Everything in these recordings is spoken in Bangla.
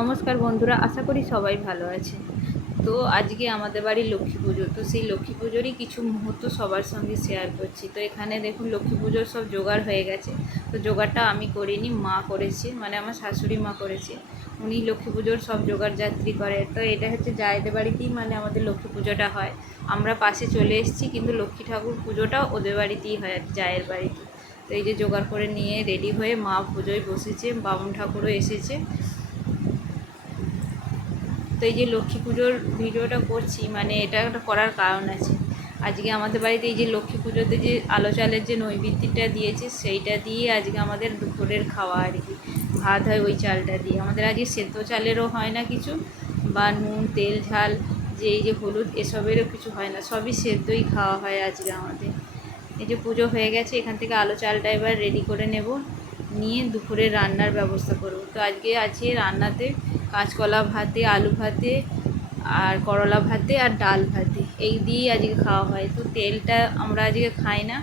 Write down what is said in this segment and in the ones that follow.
নমস্কার বন্ধুরা, আশা করি সবাই ভালো আছে। তো আজকে আমাদের বাড়ির লক্ষ্মী পুজো, তো সেই লক্ষ্মী পুজোরই কিছু মুহূর্ত সবার সঙ্গে শেয়ার করছি। তো এখানে দেখুন লক্ষ্মী পুজোর সব জোগাড় হয়ে গেছে। তো জোগাড়টা আমি করিনি, মা করেছে, মানে আমার শাশুড়ি মা করেছে। উনি লক্ষ্মী পুজোর সব জোগাড় যাত্রী করে। তো এটা হচ্ছে জায়েদের বাড়িতেই মানে আমাদের লক্ষ্মী পুজোটা হয়। আমরা পাশে চলে এসেছি, কিন্তু লক্ষ্মী ঠাকুর পুজোটা ওদের বাড়িতেই হয়, আর জায়ের বাড়িতে। তো এই যে জোগাড় করে নিয়ে রেডি হয়ে মা পুজোয় বসেছে, বামুন ঠাকুরও এসেছে। তো এই যে লক্ষ্মী পুজোর ভিডিওটা করছি, মানে এটা একটা করার কারণ আছে। আজকে আমাদের বাড়িতে এই যে লক্ষ্মী পুজোতে যে আলো চালের যে নৈবেদ্যটা দিয়েছে, সেইটা দিয়ে আজকে আমাদের দুপুরের খাওয়া আর কি। ভাত হয় ওই চালটা দিয়ে। আমাদের আজকে সেদ্ধ চালেরও হয় না কিছু, বা নুন তেল ঝাল যে এই যে হলুদ এসবেরও কিছু হয় না, সবই সেদ্ধই খাওয়া হয় আজকে আমাদের। এই যে পুজো হয়ে গেছে, এখান থেকে আলো চালটা এবার রেডি করে নেব, নিয়ে দুপুরে রান্নার ব্যবস্থা করব। তো আজকে আছে রান্নাতে কাঁচকলা ভাতে, আলু ভাতে, আর করলা ভাতে, আর ডাল ভাতে, এই দিয়েই আজকে খাওয়া হয়। তো তেলটা আমরা আজকে খাই না,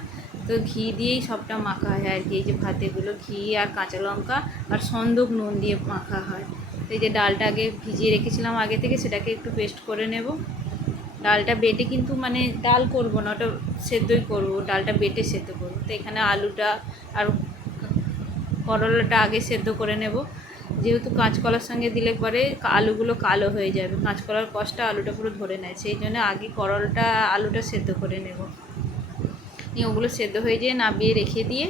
তো ঘি দিয়েই সবটা মাখা হয় আর কি। এই যে ভাতেগুলো ঘি আর কাঁচা লঙ্কা আর সন্দক নুন দিয়ে মাখা হয়। তো এই যে ডালটা আগে ভিজিয়ে রেখেছিলাম আগে থেকে, সেটাকে একটু পেস্ট করে নেব। ডালটা বেটে, কিন্তু মানে ডাল করব না, ওটা সেদ্ধই করব, ডালটা বেটে সেদ্ধ করব। তো এখানে আলুটা আর করলাটা আগে সেদ্ধ করে নেব, যেহেতু কাঁচকলার সঙ্গে দিলে পরে আলুগুলো কালো হয়ে যাবে, কাঁচকলার কষটা আলুটা পুরো ধরে নেয়, সেই জন্য আগে করলাটা আলুটা সেদ্ধ করে নেব। নিয়ে ওগুলো সেদ্ধ হয়ে যেয়ে নামিয়ে রেখে দিয়ে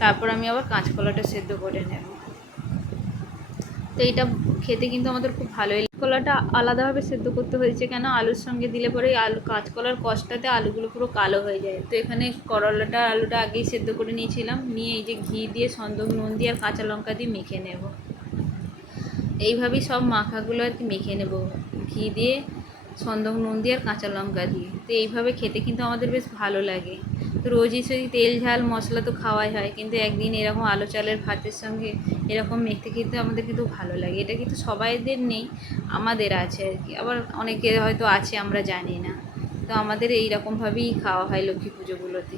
তারপর আমি আবার কাঁচকলাটা সেদ্ধ করে নেব। তো এইটা খেতে কিন্তু আমাদের খুব ভালোই। কলাটা আলাদাভাবে সেদ্ধ করতে হয়েছে কেন, আলুর সঙ্গে দিলে পরে কাঁচকলার কষটাতে আলুগুলো পুরো কালো হয়ে যায়। তো এখানে করলাটা আলুটা আগেই সেদ্ধ করে নিয়েছিলাম, নিয়ে এই যে ঘি দিয়ে সন্দক নুন দিয়ে আর কাঁচা লঙ্কা দিয়ে মেখে নেব। এইভাবেই সব মাখাগুলো আর কি মেখে নেব, ঘি দিয়ে সন্দক নুন দিয়ে আর কাঁচা লঙ্কা দিয়ে। তো এইভাবে খেতে কিন্তু আমাদের বেশ ভালো লাগে। তো রোজই সেই তেল ঝাল মশলা তো খাওয়াই হয়, কিন্তু একদিন এরকম আলো চালের ভাতের সঙ্গে এরকম মেখে খেতে আমাদের কিন্তু ভালো লাগে। এটা কিন্তু সবাইদের নেই, আমাদের আছে আর কি, আবার অনেকের হয়তো আছে আমরা জানি না। তো আমাদের এইরকমভাবেই খাওয়া হয় লক্ষ্মী পুজোগুলোতে,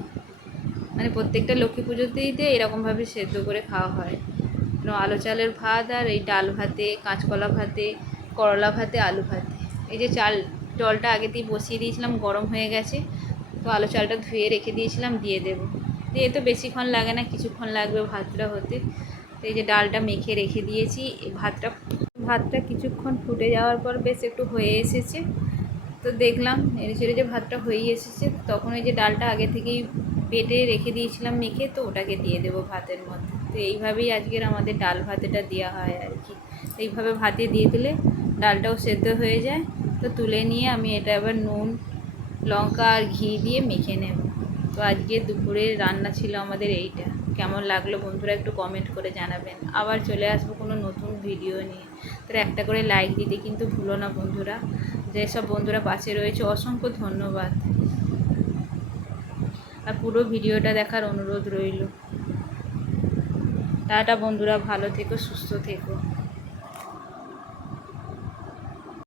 মানে প্রত্যেকটা লক্ষ্মী পুজোতেই এরকমভাবে সেদ্ধ করে খাওয়া হয়। আলো চালের ভাত আর এই ডাল ভাতে, কাঁচকলা ভাতে, করলা ভাতে, আলু ভাতে। এই যে জলটা আগেতেই বসিয়ে দিয়েছিলাম, গরম হয়ে গেছে। তো আলো চালটা ধুয়ে রেখে দিয়েছিলাম, দিয়ে দেবো। দিয়ে তো বেশিক্ষণ লাগে না, কিছুক্ষণ লাগবে ভাতটা হতে। তো এই যে ডালটা মেখে রেখে দিয়েছি, ভাতটা কিছুক্ষণ ফুটে যাওয়ার পর বেশ একটু হয়ে এসেছে। তো দেখলাম নেড়ে যে ভাতটা হয়েই এসেছে, তখন ওই যে ডালটা আগে থেকেই বেটে রেখে দিয়েছিলাম মেখে, তো ওটাকে দিয়ে দেবো ভাতের মধ্যে। তো এইভাবেই আজকের আমাদের ডাল ভাতেটা দেওয়া হয় আর কি। এইভাবে ভাতে দিয়ে দিলে ডালটাও সেদ্ধ হয়ে যায়। তো তুলে নিয়ে আমি এটা এবার নুন লঙ্কা আর ঘি দিয়ে মেখে নেব। তো আজকে দুপুরের রান্না ছিল আমাদের এইটা। কেমন লাগলো বন্ধুরা একটু কমেন্ট করে জানাবেন। আবার চলে আসবো কোনো নতুন ভিডিও নিয়ে। তো একটা করে লাইক দিতে কিন্তু ভুলো না বন্ধুরা। যেসব বন্ধুরা পাশে রয়েছে অসংখ্য ধন্যবাদ, আর পুরো ভিডিওটা দেখার অনুরোধ রইল। টাটা বন্ধুরা, ভালো থেকো, সুস্থ থেকো।